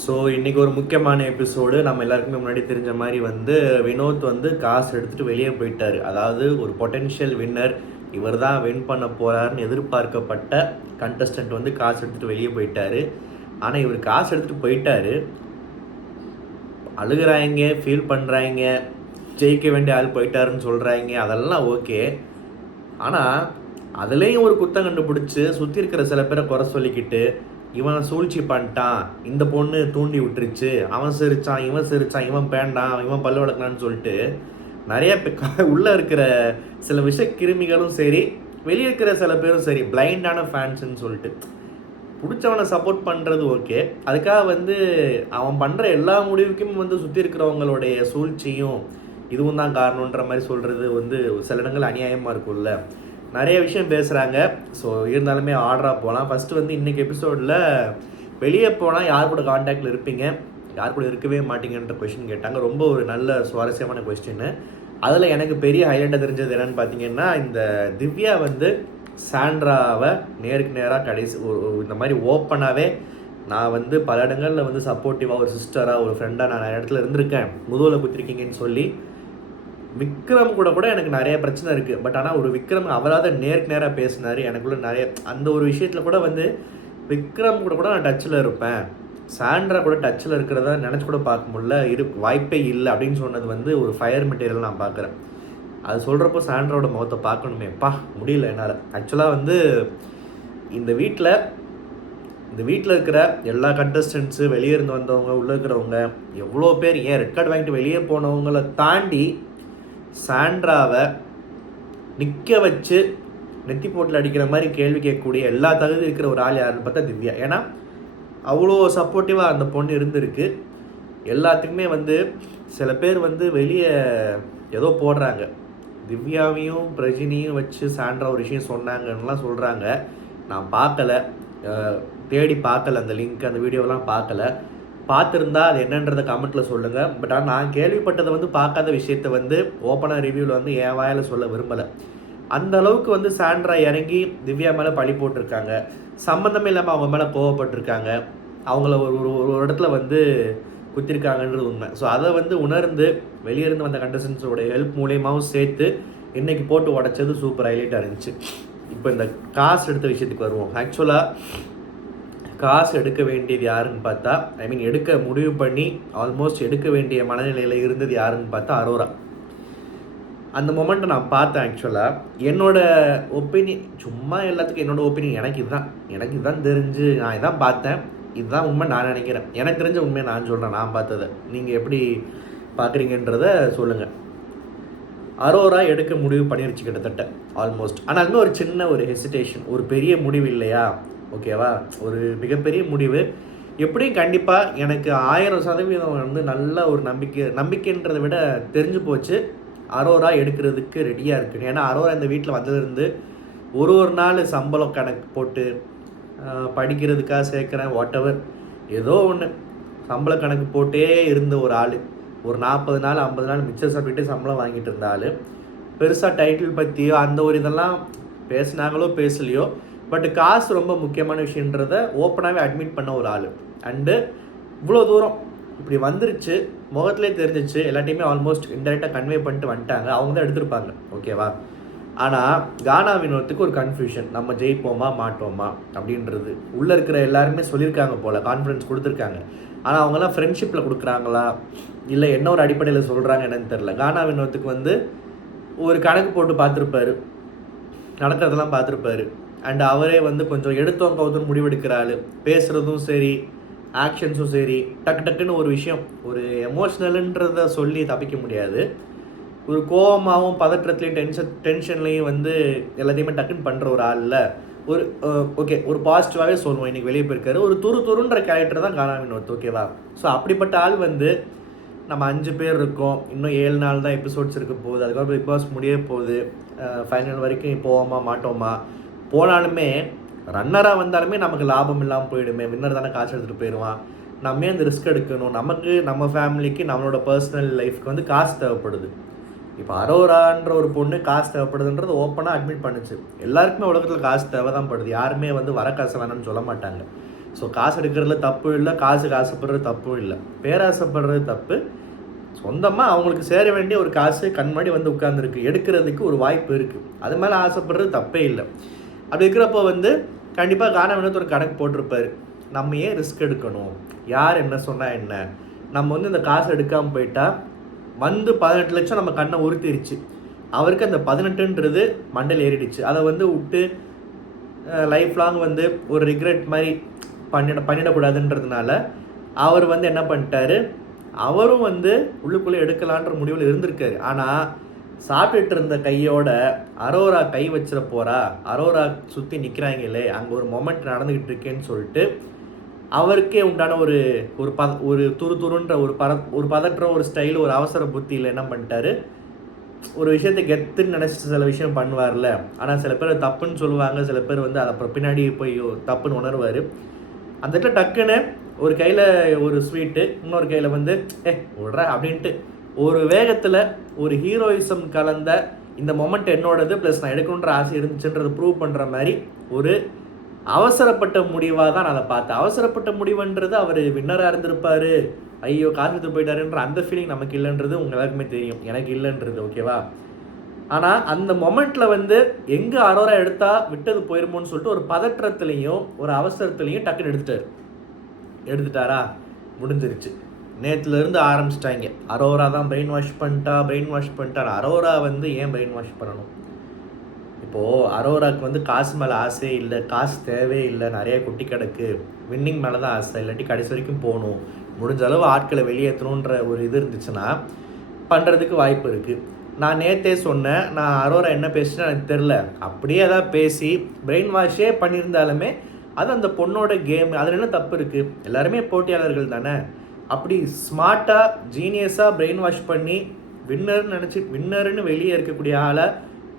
So இன்றைக்கி ஒரு முக்கியமான எபிசோடு. நம்ம எல்லாருக்குமே முன்னாடி தெரிஞ்ச மாதிரி வினோத் காசு எடுத்துகிட்டு வெளியே போயிட்டார். அதாவது ஒரு பொட்டென்ஷியல் வின்னர், இவர் தான் வின் பண்ண போகிறாருன்னு எதிர்பார்க்கப்பட்ட கண்டஸ்டன்ட் காசு எடுத்துகிட்டு வெளியே போயிட்டார். ஆனால் இவர் காசு எடுத்துகிட்டு போயிட்டார், அழுகிறாங்க, ஃபீல் பண்ணுறாங்க, ஜெயிக்க வேண்டிய ஆள் போயிட்டாருன்னு சொல்கிறாங்க. அதெல்லாம் ஓகே. ஆனால் அதுலேயும் ஒரு குத்தம் கண்டுபிடிச்சி சுற்றி இருக்கிற சில பேரை குறை சொல்லிக்கிட்டு, இவன் சூழ்ச்சி பண்ணிட்டான், இந்த பொண்ணு தூண்டி விட்டுருச்சு, அவன் சிரிச்சான், இவன் பேண்டான், இவன் பல்லு வளர்க்கலான்னு சொல்லிட்டு நிறைய உள்ளே இருக்கிற சில விஷ கிருமிகளும் சரி, வெளியே இருக்கிற சில பேரும் சரி, பிளைண்டான ஃபேன்ஸுன்னு சொல்லிட்டு பிடிச்சவனை சப்போர்ட் பண்ணுறது ஓகே. அதுக்காக அவன் பண்ணுற எல்லா முடிவுக்கும் சுற்றி இருக்கிறவங்களுடைய சூழ்ச்சியும் இதுவும் தான் காரணன்ற மாதிரி சொல்கிறது சில இடங்கள் அநியாயமாக இருக்கும்ல. நிறைய விஷயம் பேசுகிறாங்க. ஸோ இருந்தாலுமே ஆர்டராக போகலாம். ஃபஸ்ட்டு இன்றைக்கி எபிசோடில் வெளியே போனால் யார் கூட காண்டாக்டில் இருப்பீங்க, யார் கூட இருக்கவே மாட்டீங்கன்ற கொஸ்டின் கேட்டாங்க. ரொம்ப ஒரு நல்ல சுவாரஸ்யமான கொஸ்டின்னு. அதில் எனக்கு பெரிய ஹைலைட்டாக தெரிஞ்சது என்னென்னு பார்த்தீங்கன்னா, இந்த திவ்யா சாண்ட்ராவை நேருக்கு நேராக கடைசி இந்த மாதிரி ஓப்பனாகவே நான் பல இடங்களில் சப்போர்ட்டிவாக ஒரு சிஸ்டராக ஒரு ஃப்ரெண்டாக நான் நிறைய இடத்துல இருந்திருக்கேன், முதுகில் குத்திருக்கீங்கன்னு சொல்லி விக்ரம் கூட எனக்கு நிறைய பிரச்சனை இருக்குது. பட் ஆனால் ஒரு விக்ரம் அவராத நேருக்கு நேராக பேசினார். எனக்குள்ளே நிறைய அந்த ஒரு விஷயத்தில் கூட விக்ரம் கூட நான் டச்சில் இருப்பேன், சாண்ட்ரா கூட டச்சில் இருக்கிறதா நினச்சி கூட பார்க்க முடியல, வாய்ப்பே இல்லை அப்படின்னு சொன்னது ஒரு ஃபயர் மெட்டீரியல் நான் பார்க்குறேன். அது சொல்கிறப்போ சாண்ட்ராவோட முகத்தை பார்க்கணுமேப்பா, முடியல என்னால். ஆக்சுவலாக இந்த வீட்டில் இருக்கிற எல்லா கண்டஸ்டன்ஸு, வெளியே இருந்து வந்தவங்க, உள்ளே இருக்கிறவங்க எவ்வளோ பேர், ஏன் ரெட் கார்டு வாங்கிட்டு வெளியே போனவங்களை தாண்டி சாண்ட்ராவை நிற்க வச்சு நெத்தி போட்டில் அடிக்கிற மாதிரி கேள்வி கேட்கக்கூடிய எல்லா தகுதி இருக்கிற ஒரு ஆள் யாருன்னு பார்த்தா திவ்யா. ஏன்னா அவ்வளோ சப்போர்ட்டிவாக அந்த பொண்ணு இருந்திருக்கு. எல்லாத்துக்குமே சில பேர் வெளியே ஏதோ போடுறாங்க, திவ்யாவையும் பிரஜினியும் வச்சு சாண்ட்ரா ஒரு விஷயம் சொன்னாங்கன்னெலாம் சொல்கிறாங்க. நான் பார்க்கலை, தேடி பார்க்கல, அந்த லிங்க் அந்த வீடியோலாம் பார்க்கல. பார்த்துருந்தா அது என்னன்றதை கமெண்ட்டில் சொல்லுங்கள். பட் ஆனால் நான் கேள்விப்பட்டதை பார்க்காத விஷயத்தை ஓப்பனாக ரிவ்யூவில் என் வாயில் சொல்ல விரும்பலை. அந்த அளவுக்கு சாண்ட்ரா இறங்கி திவ்யா மேலே பழி போட்டிருக்காங்க, சம்மந்தமே இல்லாமல் அவங்க மேலே கோவப்பட்டிருக்காங்க, அவங்கள ஒரு இடத்துல குத்திருக்காங்கன்றது உண்மை. ஸோ அதை உணர்ந்து வெளியிருந்து வந்த கண்டஸ்டன்ஸோட ஹெல்ப் மூலியமாகவும் சேர்த்து இன்றைக்கி போட்டு உடச்சது சூப்பர் ஹைலைட்டாக இருந்துச்சு. இப்போ இந்த காசு எடுத்த விஷயத்துக்கு வருவோம். ஆக்சுவலாக காசு எடுக்க வேண்டியது யாருன்னு பார்த்தா, எடுக்க முடிவு பண்ணி ஆல்மோஸ்ட் எடுக்க வேண்டிய மனநிலையில் இருந்தது யாருன்னு பார்த்தா அரோரா. அந்த மொமெண்ட்டை நான் பார்த்தேன். ஆக்சுவலாக என்னோடய ஒப்பீனியன், சும்மா எல்லாத்துக்கும் என்னோடய ஒப்பீனியன், எனக்கு இதுதான் தெரிஞ்சு நான் இதான் பார்த்தேன், இதுதான் உண்மை நான் நினைக்கிறேன். எனக்கு தெரிஞ்ச உண்மையை நான் சொல்கிறேன், நான் பார்த்ததை நீங்கள் எப்படி பார்க்குறீங்கன்றதை சொல்லுங்கள். அரோரா எடுக்க முடிவு பண்ணிருச்சு கிட்டத்தட்ட ஆல்மோஸ்ட். ஆனால் இன்னும் ஒரு சின்ன ஒரு ஹெசிடேஷன், ஒரு பெரிய முடிவு இல்லையா, ஓகேவா, ஒரு மிகப்பெரிய முடிவு. எப்படியும் கண்டிப்பாக எனக்கு 1000% நல்ல ஒரு நம்பிக்கைன்றதை விட தெரிஞ்சு போச்சு அரோரா எடுக்கிறதுக்கு ரெடியாக இருக்குன்னு. ஏன்னா அரோரா இந்த வீட்டில் வந்ததுலேருந்து ஒரு நாள் சம்பளம் கணக்கு போட்டு படிக்கிறதுக்காக சேர்க்குறேன், வாட் எவர் ஏதோ ஒன்று சம்பள கணக்கு போட்டே இருந்த ஒரு ஆள், ஒரு 40 நாள் 50 நாள் மிச்சம் சாப்பிட்டு சம்பளம் வாங்கிட்டு இருந்தாலும் பெருசாக டைட்டில் பற்றியோ அந்த ஒரு இதெல்லாம் பேசினாங்களோ பேசலையோ, பட் காசு ரொம்ப முக்கியமான விஷயன்றதை ஓப்பனாகவே அட்மிட் பண்ண ஒரு ஆள். அண்டு இவ்வளோ தூரம் இப்படி வந்துருச்சு, முகத்துலேயே தெரிஞ்சிச்சு, எல்லாத்தையுமே ஆல்மோஸ்ட் இன்டெரக்டாக கன்வே பண்ணிட்டு வந்துட்டாங்க, அவங்க தான் எடுத்திருப்பாங்க, ஓகேவா. ஆனால் கானா வினோத்துக்கு ஒரு கன்ஃபியூஷன், நம்ம ஜெயிப்போமா மாட்டோமா அப்படின்றது. உள்ளே இருக்கிற எல்லாருமே சொல்லியிருக்காங்க போல், கான்ஃபிடன்ஸ் கொடுத்துருக்காங்க. ஆனால் அவங்கெல்லாம் ஃப்ரெண்ட்ஷிப்பில் கொடுக்குறாங்களா இல்லை என்ன ஒரு அடிப்படையில் சொல்கிறாங்க என்னன்னு தெரில. கானா வினோத்துக்கு ஒரு கணக்கு போட்டு பார்த்துருப்பாரு, நடக்கிறதெல்லாம் பார்த்துருப்பாரு. அண்ட் அவரே கொஞ்சம் எடுத்தோம் கவுத்தோன்னு முடிவெடுக்கிறாள், பேசுகிறதும் சரி ஆக்ஷன்ஸும் சரி, டக்குன்னு ஒரு விஷயம், ஒரு எமோஷ்னலுன்றதை சொல்லி தப்பிக்க முடியாது. ஒரு கோபமாகவும் பதற்றத்துலேயும் டென்ஷன்லேயும் எல்லாத்தையுமே டக்குன்னு பண்ணுற ஒரு ஆளில் ஒரு ஓகே ஒரு பாசிட்டிவாகவே சொல்லுவோம். இன்றைக்கி வெளியே போயிருக்காரு, ஒரு துருன்ற கேரக்டர் தான் கானா வினோத், ஓகேவா. ஸோ அப்படிப்பட்ட ஆள் நம்ம 5 பேர் இருக்கோம், இன்னும் 7 நாள் தான் எபிசோட்ஸ் இருக்க போகுது, அதுக்கப்புறம் பிக் பாஸ் முடிய போகுது, ஃபைனல் வரைக்கும் போவோமா மாட்டோமா, போனாலுமே ரன்னராக வந்தாலுமே நமக்கு லாபம் இல்லாமல் போயிடுமே, வின்னர் தானே காசு எடுத்துகிட்டு போயிடுவான், நம்ம அந்த ரிஸ்க் எடுக்கணும், நமக்கு நம்ம ஃபேமிலிக்கு நம்மளோட பர்சனல் லைஃப்க்கு காசு தேவைப்படுது. இப்போ அரோரான்ற ஒரு பொண்ணு காசு தேவைப்படுதுன்றது ஓப்பனாக அட்மிட் பண்ணுச்சு. எல்லாருக்குமே உலகத்தில் காசு தேவை தான் படுது, யாருமே வர காசு வேணும்னு சொல்ல மாட்டாங்க. ஸோ காசு எடுக்கிறதுல தப்பு இல்லை, காசுக்கு ஆசைப்படுறது தப்பும் இல்லை. பேராசைப்படுறது தப்பு. சொந்தமாக அவங்களுக்கு சேர வேண்டிய ஒரு காசு கண்மாடி வந்து உட்காந்துருக்கு, எடுக்கிறதுக்கு ஒரு வாய்ப்பு இருக்குது. அது மேலே ஆசைப்படுறது தப்பே இல்லை. அப்படி இருக்கிறப்போ வந்து கண்டிப்பாக கான வினோத் ஒரு கணக்கு போட்டிருப்பார். நம்ம ஏன் ரிஸ்க் எடுக்கணும், யார் என்ன சொன்னால் என்ன, நம்ம வந்து இந்த காசு எடுக்காமல் போயிட்டா வந்து 18 லட்சம் நம்ம கண்ணை உறுத்திருச்சு, அவருக்கு அந்த 18ன்றது மண்டல் ஏறிடுச்சு, அதை வந்து விட்டு லைஃப் லாங் வந்து ஒரு ரிக்ரெட் மாதிரி பண்ணிடக்கூடாதுன்றதுனால அவர் வந்து என்ன பண்ணிட்டாரு, அவரும் வந்து உள்ளுக்குள்ளே எடுக்கலான்ற முடிவில் இருந்திருக்காரு. ஆனால் சாப்பிட்டுட்டு இருந்த கையோட அரோரா கை வச்சிட போகிறா, அரோரா சுற்றி நிற்கிறாங்களே, அங்கே ஒரு மொமெண்ட் நடந்துக்கிட்டு இருக்கேன்னு சொல்லிட்டு அவருக்கே உண்டான ஒரு துருன்ற ஒரு பதற்ற ஒரு ஸ்டைல், ஒரு அவசர புத்தியில் என்ன பண்ணிட்டாரு, ஒரு விஷயத்தை கெத்துன்னு நினச்சிட்டு சில விஷயம் பண்ணுவார்ல. ஆனால் சில பேர் தப்புன்னு சொல்லுவாங்க, சில பேர் வந்து அதை அப்புறம் பின்னாடி போய் தப்புன்னு உணர்வார். அந்த இடத்துல டக்குன்னு ஒரு கையில் ஒரு ஸ்வீட்டு, இன்னொரு கையில் வந்து விட்ற அப்படின்ட்டு ஒரு வேகத்தில் ஒரு ஹீரோயிசம் கலந்த இந்த மொமெண்ட் என்னோடது, ப்ளஸ் நான் எடுக்கணுன்ற ஆசை இருந்துச்சுன்றது ப்ரூவ் பண்ணுற மாதிரி ஒரு அவசரப்பட்ட முடிவாக தான் நான் அதை பார்த்தேன். அவசரப்பட்ட முடிவுன்றது அவர் வின்னராக இருந்திருப்பார், ஐயோ காத்துட்டு போயிட்டாருன்ற அந்த ஃபீலிங் நமக்கு இல்லைன்றது உங்கள் எல்லாருக்குமே தெரியும், எனக்கு இல்லைன்றது, ஓகேவா? ஆனால் அந்த மொமெண்ட்டில் வந்து எங்கே அரோரா எடுத்தால் விட்டது போயிருமோன்னு சொல்லிட்டு ஒரு பதற்றத்துலேயும் ஒரு அவசரத்துலேயும் டக்குன்னு எடுத்துட்டாரா, முடிஞ்சிருச்சு. நேற்றுலேருந்து ஆரம்பிச்சிட்டாங்க, அரோரா தான் பிரெயின் வாஷ் பண்ணிட்டா. அரோரா வந்து ஏன் பிரெயின் வாஷ் பண்ணணும்? இப்போது அரோராவுக்கு வந்து காசு மேலே ஆசையே இல்லை, காசு தேவையே இல்லை, நிறைய குட்டி கிடக்கு, வின்னிங் மேலே தான் ஆசை, இல்லாட்டி கடைசி வரைக்கும் போகணும், முடிஞ்ச அளவு ஆட்களை வெளியேற்றணுன்ற ஒரு இது இருந்துச்சுன்னா பண்ணுறதுக்கு வாய்ப்பு இருக்குது. நான் நேற்றே சொன்னேன், நான் அரோரா என்ன பேசினா எனக்கு தெரில, அப்படியே ஏதாவது பேசி பிரெயின் வாஷே பண்ணியிருந்தாலுமே அது அந்த பொண்ணோட கேம், அதில் என்ன தப்பு இருக்குது? எல்லாருமே போட்டியாளர்கள் தானே. அப்படி ஸ்மார்ட்டாக ஜீனியஸாக பிரெயின் வாஷ் பண்ணி வின்னர்னு வெளியே இருக்கக்கூடிய ஆளை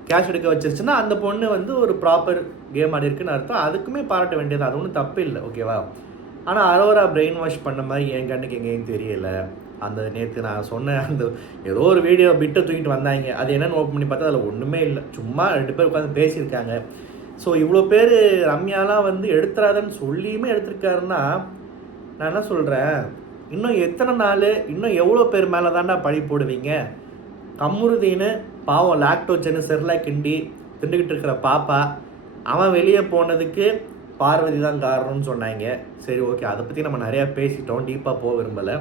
கேஷ் எடுக்க வச்சிருச்சுன்னா அந்த பொண்ணு வந்து ஒரு ப்ராப்பர் கேம் ஆடி இருக்குன்னு அர்த்தம். அதுக்குமே பாராட்ட வேண்டியது, அது ஒன்றும் தப்பு இல்லை, ஓகேவா? ஆனால் அரோரா பிரெயின் வாஷ் பண்ண மாதிரி என் கண்ணுக்கு எங்கேயும் தெரியலை. அந்த நேற்று நான் சொன்னேன், அந்த ஏதோ ஒரு வீடியோ பிட்டை தூக்கிட்டு வந்தாங்க, அது என்னென்னு ஓப்பன் பண்ணி பார்த்தா அதில் ஒன்றுமே இல்லை, சும்மா 2 பேர் உட்காந்து பேசியிருக்காங்க. ஸோ இவ்வளோ பேர் ரம்யாலாம் வந்து எடுத்துறாதன்னு சொல்லியுமே எடுத்திருக்காருன்னா நான் என்ன சொல்கிறேன், இன்னும் எத்தனை நாள், இன்னும் எவ்வளோ பேர் மேலே தாண்டா பழி போடுவீங்க? கம்முருதீன்னு பாவம் லாக்டோஜனு செர்லாக் கிண்டி திண்டுக்கிட்டு இருக்கிற பாப்பா, அவன் வெளியே போனதுக்கு பார்வதி தான் காரணம்னு சொன்னாங்க. சரி, ஓகே, அதை பற்றி நம்ம நிறையா பேசிட்டோம், டீப்பாக போக விரும்பலை.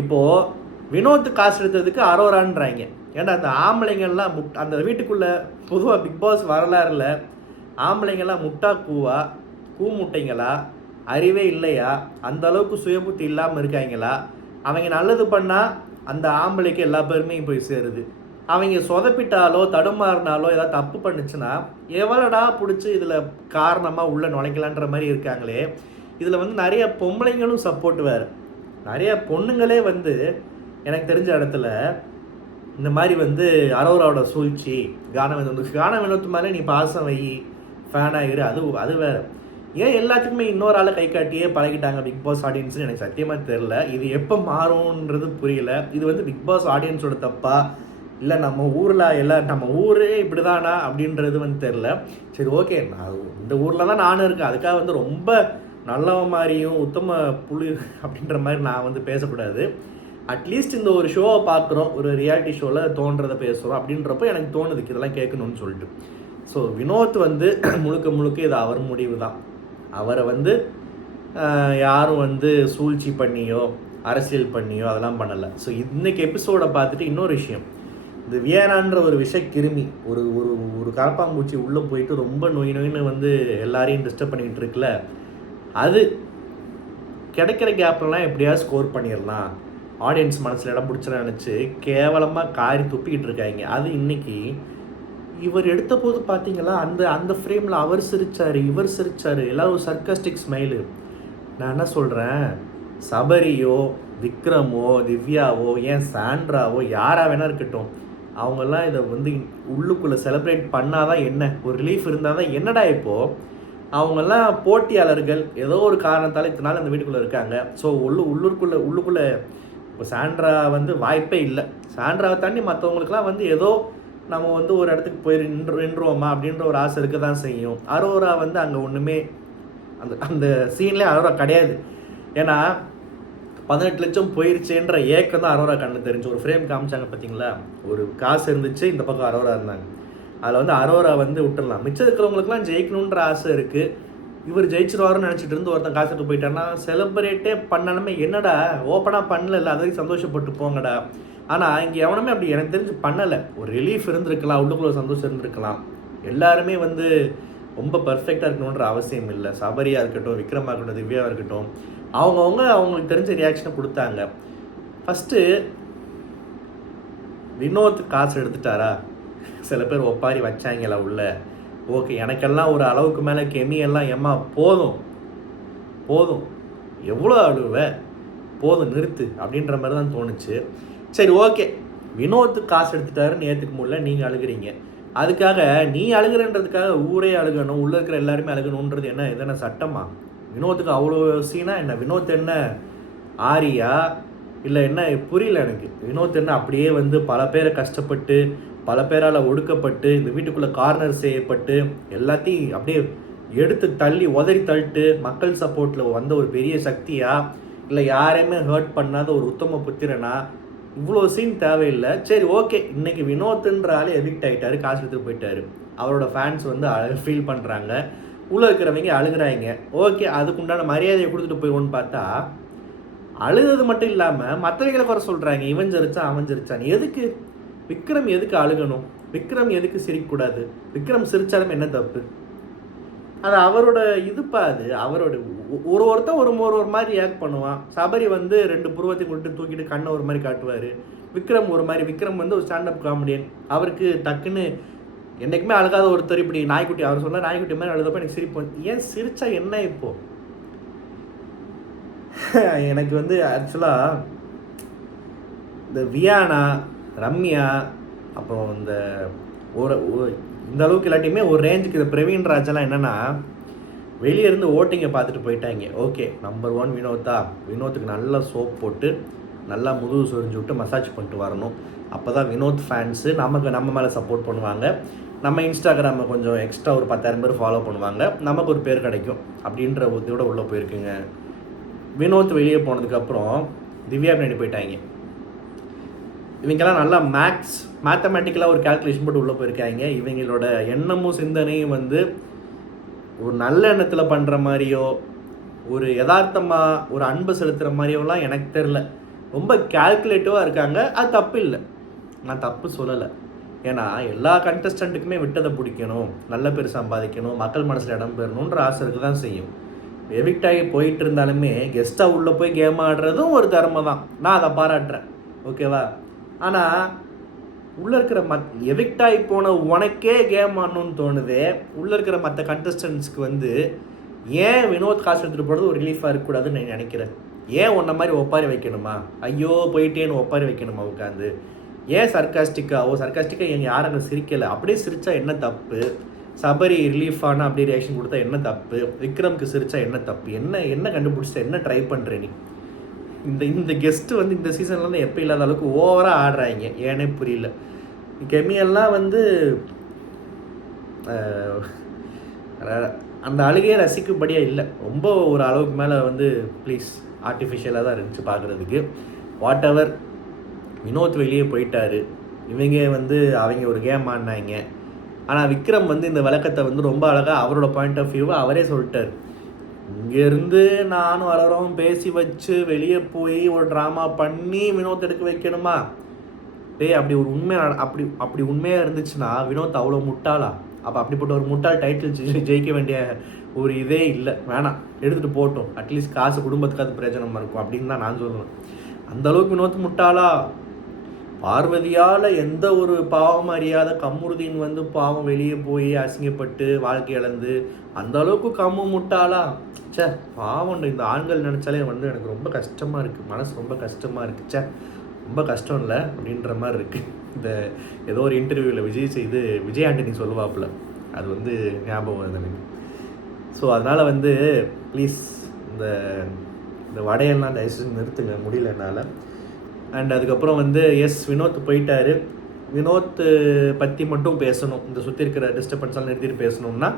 இப்போது வினோத் காசு எடுத்ததுக்கு அரோரான்றாங்க. ஏன்னா அந்த ஆம்பளைங்கள்லாம் அந்த வீட்டுக்குள்ளே பொதுவாக பிக் பாஸ் வரலாறுல ஆம்பளைங்கள்லாம் கூ முட்டைங்களா, அறிவே இல்லையா, அந்த அளவுக்கு சுயபுத்தி இல்லாமல் இருக்காங்களா? அவங்க நல்லது பண்ணால் அந்த ஆம்பளைக்கு எல்லா பேருமே போய் சேருது, அவங்க சொதப்பிட்டாலோ தடுமாறினாலோ ஏதாவது தப்பு பண்ணுச்சுன்னா எவ்வளோடா பிடிச்சி இதில் காரணமாக உள்ள நுழைக்கலான்ற மாதிரி இருக்காங்களே. இதில் வந்து நிறைய பொம்பளைங்களும் சப்போர்ட் வேறு, நிறைய பொண்ணுங்களே வந்து எனக்கு தெரிஞ்ச இடத்துல இந்த மாதிரி வந்து அரோராவோட சூழ்ச்சி, கான வினோத் மேலே நீ பாசம் வை, ஃபேன் ஆகிரு, அது வேறு. ஏன் எல்லாத்துக்குமே இன்னொரு ஆளை கை காட்டியே பழகிட்டாங்க பிக் பாஸ் ஆடியன்ஸ்னு எனக்கு சத்தியமாக தெரில. இது எப்போ மாறும்ன்றது புரியல. இது வந்து பிக் பாஸ் ஆடியன்ஸோட தப்பா, இல்லை நம்ம ஊரே இப்படி தானா அப்படின்றது வந்து தெரில. சரி, ஓகே, நான் இந்த ஊரில் தான் நானும் இருக்கேன், அதுக்காக வந்து ரொம்ப நல்லவ மாதிரியும் உத்தம புலி அப்படின்ற மாதிரி நான் வந்து பேசக்கூடாது. அட்லீஸ்ட் இந்த ஒரு ஷோவை பார்க்குறோம், ஒரு ரியாலிட்டி ஷோவில் தோன்றதை பேசுகிறோம் அப்படின்றப்போ எனக்கு தோணுதுக்கு இதெல்லாம் கேட்கணும்னு சொல்லிட்டு. ஸோ வினோத் வந்து முழுக்க இது அவர் முடிவு தான். அவரை வந்து யாரும் வந்து சூழ்ச்சி பண்ணியோ அரசியல் பண்ணியோ அதெல்லாம் பண்ணலை. ஸோ இன்றைக்கி எபிசோடை பார்த்துட்டு இன்னொரு விஷயம், இந்த வியனான்ற ஒரு கிருமி, ஒரு ஒரு ஒரு கரப்பாம்பூச்சி உள்ளே போயிட்டு ரொம்ப நோயின்னு வந்து எல்லாரையும் டிஸ்டர்ப் பண்ணிக்கிட்டு இருக்குல்ல, அது கிடைக்கிற கேப்லலாம் எப்படியாவது ஸ்கோர் பண்ணிடலாம், ஆடியன்ஸ் மனசில் இடம் பிடிச்சல நினச்சி கேவலமாக காரி துப்பிக்கிட்டு இருக்காங்க. அது இன்றைக்கி இவர் எடுத்த போது பார்த்தீங்களா, அந்த ஃப்ரேமில் அவர் சிரித்தார், இவர் சிரித்தார், எல்லோரும் சர்க்காஸ்டிக் ஸ்மைலு. நான் என்ன சொல்கிறேன், சபரியோ விக்ரமோ திவ்யாவோ ஏன் சாண்ட்ராவோ யாராக வேணா இருக்கட்டும், அவங்கெல்லாம் இதை வந்து உள்ளுக்குள்ளே செலிப்ரேட் பண்ணால் தான் என்ன, ஒரு ரிலீஃப் இருந்தால் தான் என்னடா. இப்போது அவங்கெல்லாம் போட்டியாளர்கள், ஏதோ ஒரு காரணத்தால் இத்தனை நாள் அந்த வீட்டுக்குள்ளே இருக்காங்க. ஸோ உள்ளுக்குள்ளே இப்போ சாண்ட்ரா வந்து வாய்ப்பே இல்லை. சாண்ட்ராவை தாண்டி மற்றவங்களுக்குலாம் வந்து ஏதோ நம்ம வந்து ஒரு இடத்துக்கு போய் நின்றுவோமா அப்படின்ற ஒரு ஆசை இருக்க தான் செய்யும். அரோரா வந்து அங்கே ஒன்றுமே அந்த அந்த சீன்லேயே அரோரா கிடையாது. ஏன்னா 18 லட்சம் போயிருச்சேன்ற ஏக்கம் தான் அரோரா கண்ணில் தெரிஞ்சு. ஒரு ஃப்ரேம் காமிச்சாங்க பார்த்தீங்களா, ஒரு காசு இருந்துச்சு, இந்த பக்கம் அரோரா இருந்தாங்க. அதில் வந்து அரோரா வந்து விட்டுடலாம். மிச்சம் இருக்கிறவங்களுக்குலாம் ஜெயிக்கணுன்ற ஆசை இருக்குது. இவர் ஜெயிச்சிருவாருன்னு நினச்சிட்டு இருந்து ஒருத்தன் காசு எடுத்து போயிட்டான்னா செலிப்ரேட்டே பண்ணணுமே. என்னடா ஓப்பனாக பண்ணல, அதுக்கு சந்தோஷப்பட்டு போங்கடா. ஆனால் இங்கே எவனுமே அப்படி எனக்கு தெரிஞ்சு பண்ணலை. ஒரு ரிலீஃப் இருந்திருக்கலாம், உள்ளுக்குள்ள ஒரு சந்தோஷம் இருந்திருக்கலாம். எல்லாருமே வந்து ரொம்ப பர்ஃபெக்டாக இருக்கணுன்ற அவசியம் இல்லை. சபரியாக இருக்கட்டும், விக்ரமாக இருக்கட்டும், திவ்யாவாக இருக்கட்டும், அவங்களுக்கு தெரிஞ்ச ரியாக்ஷனை கொடுத்தாங்க. ஃபஸ்ட்டு வினோத் காசு எடுத்துட்டாரா, சில பேர் ஒப்பாரி வச்சாங்களா உள்ள. ஓகே, எனக்கெல்லாம் ஒரு அளவுக்கு மேலே கெமியெல்லாம் ஏம்மா போதும் போதும், எவ்வளோ அழுவ, போதும் நிறுத்து அப்படின்ற மாதிரி தான் தோணுச்சு. சரி ஓகே, வினோத்து காசு எடுத்துட்டாருன்னு ஏற்றுக்க முடியல, நீங்கள் அழுகிறீங்க. அதுக்காக நீ அழுகிறன்றதுக்காக ஊரே அழுகணும், உள்ளே இருக்கிற எல்லாருமே அழுகணுன்றது என்ன எதனா சட்டமா? வினோத்துக்கு அவ்வளோ சீனா என்ன? வினோத் என்ன ஆரியா இல்லை என்ன? புரியல எனக்கு. வினோத் என்ன அப்படியே வந்து பல பேரை கஷ்டப்பட்டு, பல பேரால் ஒடுக்கப்பட்டு, இந்த வீட்டுக்குள்ளே கார்னர் செய்யப்பட்டு, எல்லாத்தையும் அப்படியே எடுத்து தள்ளி உதறி தள்ளிட்டு மக்கள் சப்போர்ட்டில் வந்த ஒரு பெரிய சக்தியா, இல்லை யாரையுமே ஹர்ட் பண்ணாத ஒரு உத்தம புத்திரனா? இவ்வளோ சீன் தேவையில்லை. சரி ஓகே, இன்னைக்கு வினோத்துன்ற ஆள் எவிக்ட் ஆகிட்டாரு, காசு எடுத்துகிட்டு போயிட்டாரு. அவரோட ஃபேன்ஸ் வந்து ஃபீல் பண்ணுறாங்க, உள்ளே இருக்கிறவங்க அழுகிறாங்க. ஓகே, அதுக்குண்டான மரியாதையை கொடுத்துட்டு போயிடுவோன்னு பார்த்தா அழுகிறது மட்டும் இல்லாமல் மற்றவங்களை குறை சொல்கிறாங்க. இவன் ஜெரிச்சான், அவன் ஜெரிச்சான். எதுக்கு விக்ரம் எதுக்கு அழுகணும்? விக்ரம் எதுக்கு சிரிக்கக்கூடாது? விக்ரம் சிரிச்சாலும் என்ன தப்பு? அது அவரோட இதுப்பா. அது அவரோட ஒருத்தன் ஒரு மாதிரி ரியாக்ட் பண்ணுவான். சபரி வந்து 2 புருவத்தை கொண்டு தூக்கிட்டு கண்ணை ஒரு மாதிரி காட்டுவார். விக்ரம் ஒரு மாதிரி. விக்ரம் வந்து ஒரு ஸ்டாண்டப் காமெடியன். அவருக்கு டக்குன்னு என்றைக்குமே அழுகாத ஒருத்தர் இப்படி நாய்க்குட்டி, அவர் சொன்னால் நாய்க்குட்டி மாதிரி அழுதப்போ எனக்கு சிரிப்போம். ஏன் சிரிச்சா என்ன இப்போது? எனக்கு வந்து ஆக்சுவலாக இந்த வியானா, ரம்யா, அப்புறம் இந்த இந்த அளவுக்கு இல்லாட்டியுமே ஒரு ரேஞ்சுக்கு இந்த பிரவீன் ராஜெல்லாம் என்னென்னா வெளியே இருந்து ஓட்டிங்கை பார்த்துட்டு போயிட்டாங்க. Okay, number 1 வினோத்தா. வினோத்துக்கு நல்லா சோப் போட்டு நல்லா முதுகு சொரிஞ்சு விட்டு மசாஜ் பண்ணிட்டு வரணும். அப்போ தான் வினோத் ஃபேன்ஸு நம்ம மேலே சப்போர்ட் பண்ணுவாங்க. நம்ம இன்ஸ்டாகிராமை கொஞ்சம் எக்ஸ்ட்ரா ஒரு 10,000 பேர் ஃபாலோ பண்ணுவாங்க, நமக்கு ஒரு பேர் கிடைக்கும் அப்படின்ற இதோட உள்ளே போயிருக்குங்க. வினோத் வெளியே போனதுக்கப்புறம் திவ்யா பின்னாடி போயிட்டாங்க. இவங்கெல்லாம் நல்லா மேத்தமெட்டிக்கலாக ஒரு கால்குலேஷன் போட்டு உள்ளே போயிருக்காங்க. இவங்களோட எண்ணமும் சிந்தனையும் வந்து ஒரு நல்ல எண்ணத்தில் பண்ணுற மாதிரியோ, ஒரு யதார்த்தமாக ஒரு அன்பு செலுத்துகிற மாதிரியோலாம் எனக்கு தெரில. ரொம்ப கால்குலேட்டிவாக இருக்காங்க. அது தப்பு இல்லை, நான் தப்பு சொல்லலை. ஏன்னா எல்லா கண்டஸ்டண்ட்டுக்குமே விட்டதை பிடிக்கணும், நல்ல பேர் சம்பாதிக்கணும், மக்கள் மனசில் இடம் பெறணுன்ற ஆசை இருக்க தான் செய்யும். எவிக்ட் ஆகி போயிட்டு இருந்தாலுமே கெஸ்ட்டாக உள்ளே போய் கேம் ஆடுறதும் ஒரு தர்மம் தான், நான் அதை பாராட்டுறேன். ஓகேவா? ஆனால் உள்ளே இருக்கிற எவிக்ட் ஆகி போன உனக்கே கேம் ஆடணும்னு தோணுது. உள்ளே இருக்கிற மற்ற கண்டஸ்டன்ட்ஸ்க்கு வந்து ஏன் வினோத் காசு எடுத்துகிட்டு போகிறது ஒரு ரிலீஃபாக இருக்கக்கூடாதுன்னு நான் நினைக்கிறேன். ஏன் உன்ன மாதிரி ஒப்பாரி வைக்கணுமா? ஐயோ போயிட்டேன்னு ஒப்பாரி வைக்கணுமா உட்காந்து? ஏன் சர்க்காஸ்டிக்காக எங்கள் யாரும் அங்கே சிரிக்கலை? அப்படியே சிரித்தா என்ன தப்பு? சபரி ரிலீஃபான அப்படியே ரியாக்ஷன் கொடுத்தா என்ன தப்பு? விக்ரம்க்கு சிரித்தா என்ன தப்பு? என்ன கண்டுபிடிச்சா என்ன ட்ரை பண்ணுற நீ? இந்த கெஸ்ட்டு வந்து இந்த சீசன்லாம் எப்போ இல்லாத அளவுக்கு ஓவராக ஆடுறாங்க. ஏன்னே புரியல. கெமியெல்லாம் வந்து அந்த அழுகையை ரசிக்கும்படியாக இல்லை. ரொம்ப ஒரு அளவுக்கு மேலே வந்து ப்ளீஸ் ஆர்டிஃபிஷியலாக தான் இருந்துச்சு பார்க்குறதுக்கு. வாட் எவர், வினோத் வெளியே போயிட்டார். இவங்க வந்து அவங்க ஒரு கேம் ஆடினாங்க. ஆனால் விக்ரம் வந்து இந்த விளக்கத்தை வந்து ரொம்ப அழகாக அவரோட பாயிண்ட் ஆஃப் வியூவை அவரே சொல்லிட்டார். இங்கேருந்து நானும் அலறவும் பேசி வச்சு வெளியே போய் ஒரு ட்ராமா பண்ணி வினோத் எடுக்க வைக்கணுமா? அப்படி ஒரு உண்மை அப்படி உண்மையாக இருந்துச்சுன்னா வினோத் அவ்வளோ முட்டாளா? அப்போ அப்படிப்பட்ட ஒரு முட்டாள் டைட்டில் ஜெயிக்க வேண்டிய ஒரு இதே இல்லை. வேணாம், எடுத்துகிட்டு போட்டோம். அட்லீஸ்ட் காசு குடும்பத்துக்காவது பிரயோஜனமாக இருக்கும் அப்படின்னு தான் நான் சொல்லுவேன். அந்தளவுக்கு வினோத் முட்டாளா? பார்வதியால் எந்த ஒரு பாவம் அறியாத கம்முருதீன் வந்து பாவம் வெளியே போய் அசிங்கப்பட்டு வாழ்க்கை இழந்து அந்த அளவுக்கு கம்மு முட்டாளா? சே பாவம். இந்த ஆண்கள் நினச்சாலே வந்து எனக்கு ரொம்ப கஷ்டமாக இருக்குது, மனசு ரொம்ப கஷ்டமாக இருக்குது. சே ரொம்ப கஷ்டம் இல்லை அப்படின்ற மாதிரி இருக்குது. இந்த ஏதோ ஒரு இன்டர்வியூவில் விஜய் ஆண்டனி சொல்லுவாப்புல, அது வந்து ஞாபகம் வருது எனக்கு. ஸோ அதனால் வந்து ப்ளீஸ் இந்த வடையெல்லாம் தயவுசெய்து நிறுத்துங்க, முடியல என்னால். அண்ட் அதுக்கப்புறம் வந்து வினோத் போயிட்டார். வினோத் பற்றி மட்டும் பேசணும், இந்த சுற்றி இருக்கிற டிஸ்டர்பன்ஸ்லாம் நிறுத்திட்டு பேசணும்னா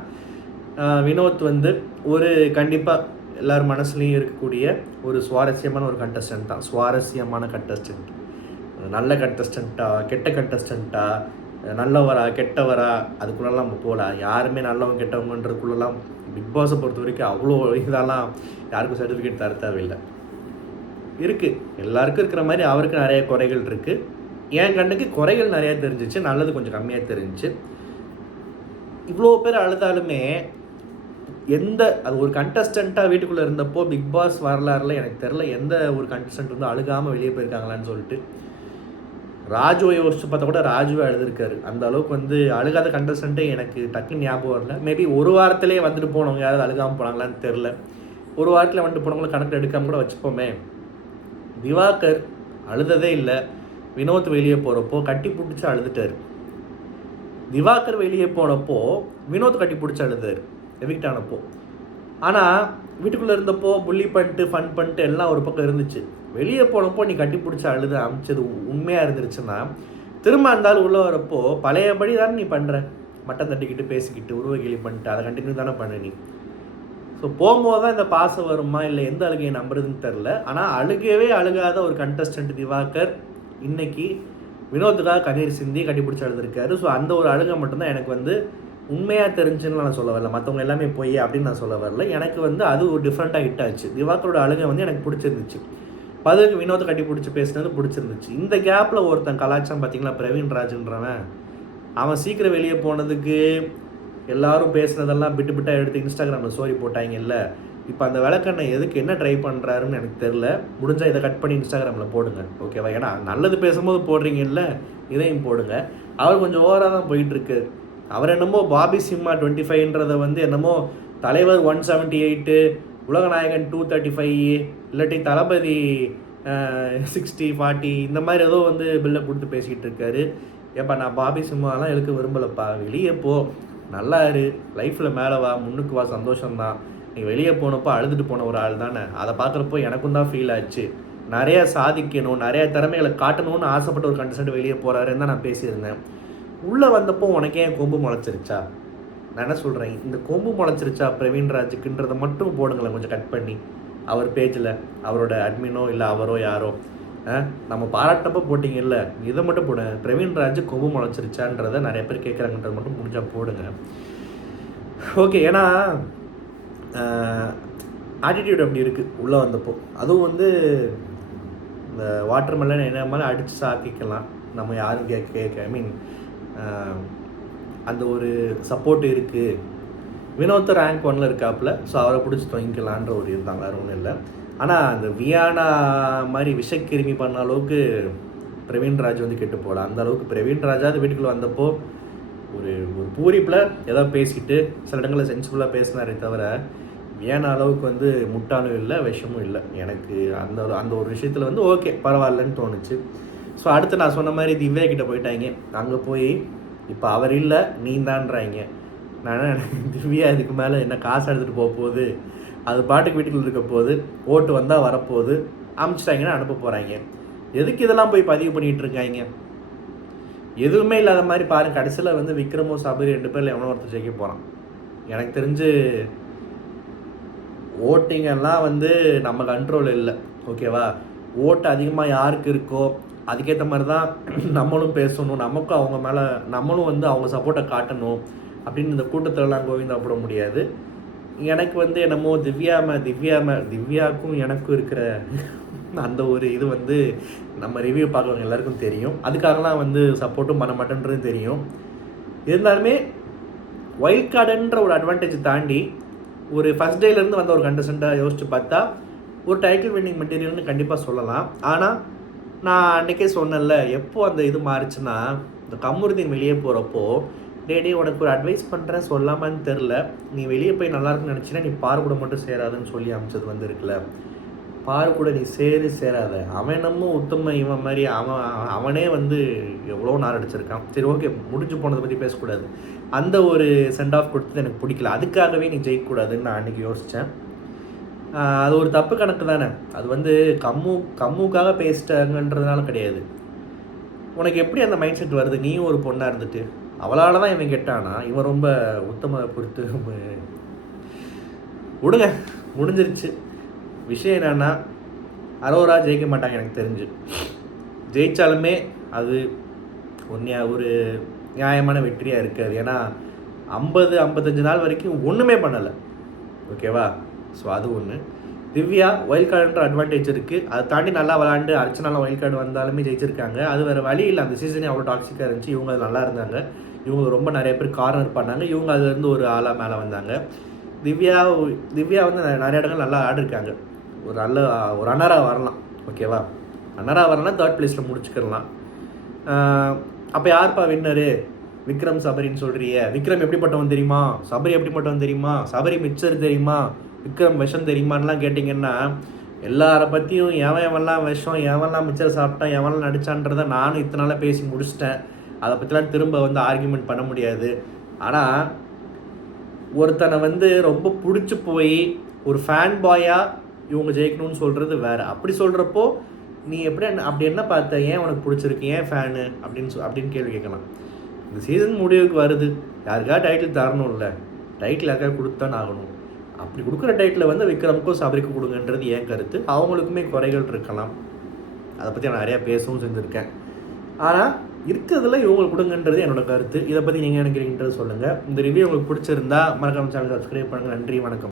வினோத் வந்து ஒரு கண்டிப்பாக எல்லார் மனசுலையும் இருக்கக்கூடிய ஒரு சுவாரஸ்யமான ஒரு கண்டஸ்டன்ட் தான். சுவாரஸ்யமான கண்டஸ்டன்ட், நல்ல கண்டஸ்டண்ட்டா கெட்ட கண்டஸ்டண்ட்டா, நல்லவரா கெட்டவரா, அதுக்குள்ளெல்லாம் நம்ம போகல. யாருமே நல்லவங்க கெட்டவங்கன்றதுக்குள்ளெல்லாம் பிக் பாஸை பொறுத்த வரைக்கும் அவ்வளோ இதெல்லாம் யாருக்கும் சர்டிஃபிகேட் தர தேவையில்லை. இருக்குது, எல்லாருக்கும் இருக்கிற மாதிரி அவருக்கு நிறைய குறைகள் இருக்குது. என் கண்ணுக்கு குறைகள் நிறையா தெரிஞ்சிச்சு, நல்லது கொஞ்சம் கம்மியாக தெரிஞ்சிச்சு. இவ்வளோ பேர் அழுதாலுமே அது ஒரு கண்டஸ்டண்ட்டாக வீட்டுக்குள்ளே இருந்தப்போ பிக் பாஸ் வரலாறுல எனக்கு தெரில எந்த ஒரு கண்டஸ்டன்ட் வந்து அழுகாமல் வெளியே போயிருக்காங்களான்னு சொல்லிட்டு. ராஜுவை யோசிச்சு பார்த்தா கூட ராஜுவை அழுதுருக்காரு. அந்த அளவுக்கு வந்து அழுகாத கண்டஸ்டண்ட்டே எனக்கு டக்குன்னு ஞாபகம் வரல. மேபி ஒரு வாரத்திலே வந்துட்டு போனவங்க யாராவது அழுகாமல் போனாங்களான்னு தெரில. ஒரு வாரத்தில் வந்துட்டு போனவங்களை கணக்கில் எடுக்காமல் கூட வச்சுப்போமே. திவாகர் அழுததே இல்லை. வினோத் வெளியே போகிறப்போ கட்டி பிடிச்சி அழுதுட்டார். திவாகர் வெளியே போனப்போ வினோத் கட்டி பிடிச்சி அழுதார் எவிக்ட் ஆனப்போ. ஆனால் வீட்டுக்குள்ளே இருந்தப்போ புள்ளி பண்ணிட்டு ஃபன் பண்ணிட்டு எல்லாம் ஒரு பக்கம் இருந்துச்சு. வெளியே போனப்போ நீ கட்டி பிடிச்சி அழுது அமைச்சது உண்மையாக இருந்துருச்சுன்னா, திரும்ப இருந்தாலும் உள்ளே வரப்போ பழையபடி தானே நீ பண்ணுற. மட்டம் தட்டிக்கிட்டு பேசிக்கிட்டு உருவகிளி பண்ணிட்டு அதை கண்டினியூ தானே பண்ண நீ. ஸோ போகும்போது தான் இந்த பாசம் வருமா இல்லை எந்த அழுகையை நம்புறதுன்னு தெரில. ஆனால் அழுகவே அழுகாத ஒரு கண்டஸ்டன்ட் திவாகர் இன்னைக்கு வினோத்துக்காக கண்ணீர் சிந்தி கட்டிப்பிடிச்சி அழுதுருக்காரு. ஸோ அந்த ஒரு அழுகை மட்டும்தான் எனக்கு வந்து உண்மையாக தெரிஞ்சுன்னு நான் சொல்ல வரல. மற்றவங்க எல்லாமே போய் அப்படின்னு நான் சொல்ல வரல. எனக்கு வந்து அது ஒரு டிஃப்ரெண்ட்டாக ஹிட் ஆச்சு. திவாகரோட அழுகை வந்து எனக்கு பிடிச்சிருந்துச்சு. பதிலுக்கு வினோத்தை கட்டி பிடிச்சி பேசினது பிடிச்சிருந்துச்சு. இந்த கேப்பில் ஒருத்தன் கலாச்சாரம் பார்த்தீங்களா, பிரவீன் ராஜ்ன்றவன், அவன் சீக்கிரம் வெளியே போனதுக்கு எல்லாரும் பேசுனதெல்லாம் பிட்டு பிட்டாக எடுத்து இன்ஸ்டாகிராமில் ஸ்டோரி போட்டாங்க. இல்லை இப்போ அந்த விளக்கண்ணை எதுக்கு என்ன ட்ரை பண்ணுறாருன்னு எனக்கு தெரில. முடிஞ்சால் இதை கட் பண்ணி இன்ஸ்டாகிராமில் போடுங்க, ஓகேவா? ஏன்னா நல்லது பேசும்போது போடுறீங்க இல்லை, இதையும் போடுங்க. அவர் கொஞ்சம் ஓவராக தான் போயிட்டுருக்கு. அவர் என்னமோ பாபி சிம்மா 25ன்றதை வந்து என்னமோ தலைவர் 178, உலகநாயகன் 235, இல்லாட்டி தளபதி 60-40 இந்த மாதிரி ஏதோ வந்து பில்லை கொடுத்து பேசிக்கிட்டு இருக்காரு. ஏப்பா நான் பாபி சிம்மாலாம் எழுக்க விரும்பலப்பா. வெளியே போ, நல்லா இரு, லைஃப்பில் மேலே வா, முன்னுக்கு வா, சந்தோஷம்தான். நீ வெளியே போனப்போ அழுதுட்டு போன ஒரு ஆள் தானே. அதை பார்க்குறப்போ எனக்கும் தான் ஃபீல் ஆச்சு. நிறையா சாதிக்கணும், நிறையா திறமைகளை காட்டணும்னு ஆசைப்பட்ட ஒரு கண்டஸ்டன்ட் வெளியே போகிறாருன்னு தான் நான் பேசியிருந்தேன். உள்ளே வந்தப்போ உனக்கே என் கொம்பு முளைச்சிருச்சா? நான் என்ன சொல்கிறேன், இந்த கொம்பு முளைச்சிருச்சா பிரவீன் ராஜுக்குன்றதை மட்டும் போடுங்களேன் கொஞ்சம் கட் பண்ணி அவர் பேஜில். அவரோட அட்மினோ இல்லை அவரோ யாரோ நம்ம பாராட்டப்போ போட்டிங்க இல்லை, இதை மட்டும் போடுங்க. பிரவீன் ராஜு கொம்பு முளைச்சிருச்சான்றதை நிறைய பேர் கேட்குறாங்கன்றது மட்டும் முடிஞ்சால் போடுங்க, ஓகே? ஏன்னா ஆட்டிடியூட் அப்படி இருக்குது உள்ளே வந்தப்போ. அதுவும் வந்து இந்த வாட்டர் மெலன் என்ன மாதிரி அடித்து சாத்திக்கலாம், நம்ம யாரும் கேட்க ஐ மீன் அந்த ஒரு சப்போர்ட் இருக்குது. வினோத் ரேங்க் 1ல் இருக்காப்புல, ஸோ அவரை பிடிச்சி தொங்கிக்கலான்ற ஒரு இதுதான், வேறு ஒன்றும் இல்லை. ஆனால் அந்த வியானா மாதிரி விஷக்கிருமி பண்ண அளவுக்கு பிரவீன் ராஜ் வந்து கெட்டு போகல. அந்த அளவுக்கு பிரவீன் ராஜாவது வீட்டுக்குள்ளே வந்தப்போ ஒரு ஒரு பூரிப்பில் ஏதோ பேசிக்கிட்டு சில இடங்களில் சென்சிபிளாக பேசினாரே தவிர வியானா அளவுக்கு வந்து முட்டானும் இல்லை, விஷமும் இல்லை. எனக்கு அந்த ஒரு விஷயத்தில் வந்து ஓகே பரவாயில்லன்னு தோணுச்சு. ஸோ அடுத்து நான் சொன்ன மாதிரி திவ்யா கிட்டே போயிட்டாங்க. அங்கே போய் இப்போ அவர் இல்லை நீ தான்றாங்க. நான் திவ்யா இதுக்கு மேலே என்ன காசு எடுத்துகிட்டு போக போகுது, அது பாட்டுக்கு வீட்டுக்குள்ள இருக்க போகுது, ஓட்டு வந்தால் வரப்போகுது, அனுப்பிச்சிட்டாங்கன்னா அனுப்ப போகிறாங்க. எதுக்கு இதெல்லாம் போய் பதிவு பண்ணிகிட்டு இருக்காங்க? எதுவுமே இல்லாத மாதிரி பாருங்கள். கடைசியில் வந்து விக்ரமோ சபரி 2 பேரில் எவனோ ஒருத்தர் ஜெயிக்க போகிறான். எனக்கு தெரிஞ்சு ஓட்டிங்கெல்லாம் வந்து நம்ம கண்ட்ரோல் இல்லை, ஓகேவா? ஓட்டு அதிகமாக யாருக்கு இருக்கோ அதுக்கேற்ற மாதிரி தான் நம்மளும் பேசணும், நமக்கும் அவங்க மேலே நம்மளும் வந்து அவங்க சப்போர்ட்டை காட்டணும் அப்படின்னு இந்த கூட்டத்திலலாம் கோவிந்தா போட முடியாது. எனக்கு வந்து என்னமோ திவ்யாவுக்கும் எனக்கும் இருக்கிற அந்த ஒரு இது வந்து நம்ம ரிவ்யூ பார்க்குறவங்க எல்லாருக்கும் தெரியும். அதுக்காகலாம் வந்து சப்போர்ட்டும் பண்ண மாட்டேன்றது தெரியும். இருந்தாலுமே வைல்ட் கார்டுன்ற ஒரு அட்வான்டேஜ் தாண்டி ஒரு ஃபஸ்ட் டேலேருந்து வந்த ஒரு கண்டஸ்டண்ட்டாக யோசிச்சு பார்த்தா ஒரு டைட்டில் வின்னிங் மெட்டீரியல்னு கண்டிப்பாக சொல்லலாம். ஆனால் நான் அன்றைக்கே சொன்னேன்ல, எப்போ அந்த இது மாறிச்சுன்னா இந்த கமுருதீன் வெளியே போகிறப்போ டே உனக்கு ஒரு அட்வைஸ் பண்ணுறேன் சொல்லாமான்னு தெரில, நீ வெளியே போய் நல்லாயிருக்குன்னு நினச்சின்னா நீ பாரு கூட மட்டும் சேராதுன்னு சொல்லி அமைச்சது வந்து இருக்குல்ல. பாரு கூட நீ சேராத. அவன் நம்ம உத்தம இவன் மாதிரி அவனே வந்து எவ்வளோ நாள் அடிச்சிருக்கான். சரி ஓகே, முடிஞ்சு போனதை பற்றி பேசக்கூடாது. அந்த ஒரு சென்ட் ஆஃப் கொடுத்தது எனக்கு பிடிக்கல. அதுக்காகவே நீ ஜெயிக்கக்கூடாதுன்னு நான் அன்றைக்கி யோசித்தேன். அது ஒரு தப்பு கணக்கு தானே. அது வந்து கம்முக்காக பேசிட்டாங்கன்றதுனால கிடையாது. உனக்கு எப்படி அந்த மைண்ட் செட் வருது? நீயும் ஒரு பொண்ணாக இருந்துட்டு அவளால் தான் இவன் கெட்டானா, இவன் ரொம்ப உத்தம பொறுத்து விடுங்க, முடிஞ்சிருச்சு. விஷயம் என்னென்னா, அரோரா ஜெயிக்க மாட்டாங்க எனக்கு தெரிஞ்சு. ஜெயித்தாலுமே அது ஒரு நியாயமான வெற்றியாக இருக்காது. ஏன்னா 50-55 நாள் வரைக்கும் ஒன்றுமே பண்ணலை. ஓகேவா? ஸோ அது ஒன்று. திவ்யா வைல்ட் கார்டுன்ற அட்வான்டேஜ் இருக்குது. அதை தாண்டி நல்லா விளாண்டு அர்ச்சனால வைல்ட் கார்டு வந்தாலுமே ஜெயிச்சிருக்காங்க. அது வேறு வழி இல்லை. அந்த சீசனே அவ்வளோ டாக்ஸிக்காக இருந்துச்சு. இவங்க அது நல்லா இருந்தாங்க. இவங்க ரொம்ப நிறைய பேர் கார்னர் பண்ணாங்க. இவங்க அதுலேருந்து ஒரு ஆளாக மேலே வந்தாங்க. திவ்யா வந்து நிறைய இடங்கள் நல்லா ஆடிருக்காங்க. ஒரு அன்னராக வரலாம். ஓகேவா? அன்னராக வரலன்னா 3rd பிளேஸில் முடிச்சுக்கலாம். அப்போ யார்ப்பா வின்னரு? விக்ரம் சபரின்னு சொல்கிறிய. விக்ரம் எப்படிப்பட்டவன் தெரியுமா? சபரி எப்படிப்பட்டவன் தெரியுமா? சபரி மிச்சர் தெரியுமா? விக்ரம் விஷம் தெரியுமான்லாம் கேட்டிங்கன்னா, எல்லாரை பற்றியும் எவன்லாம் விஷம், எவன்லாம் மிச்சர் சாப்பிட்டான், எவன்லாம் நடிச்சான்றதை நானும் இத்தனை நாளாக பேசி முடிச்சிட்டேன். அதை பற்றிலாம் திரும்ப வந்து ஆர்கியூமெண்ட் பண்ண முடியாது. ஆனால் ஒருத்தனை வந்து ரொம்ப பிடிச்சி போய் ஒரு ஃபேன் பாயாக இவங்க ஜெயிக்கணும்னு சொல்கிறது வேறு. அப்படி சொல்கிறப்போ நீ அப்படி என்ன பார்த்த, ஏன் உனக்கு பிடிச்சிருக்கு, ஏன் ஃபேனு அப்படின்னு கேள்வி கேட்கலாம். இந்த சீசன் முடிவுக்கு வருது. யாருக்காக டைட்டில் தரணும் இல்லை, டைட்டில் யாருக்காக கொடுத்தான்னு ஆகணும். அப்படி கொடுக்குற டைட்டில் வந்து விக்ரமுக்கும் சபரிக்கும் கொடுங்கன்றது என் கருத்து. அவங்களுக்குமே குறைகள் இருக்கலாம். அதை பற்றி நான் நிறையா பேசவும் செஞ்சுருக்கேன். ஆனால் இருக்கிறதுல இவங்களுக்கு கொடுங்கன்றது என்னோட கருத்து. இதை பற்றி நீங்கள் நினைக்கிறீங்கன்றது சொல்லுங்கள். இந்த ரிவ்யூ உங்களுக்கு பிடிச்சிருந்தா மறக்காம சேனல் சப்ஸ்கிரைப் பண்ணுங்கள். நன்றி, வணக்கம்.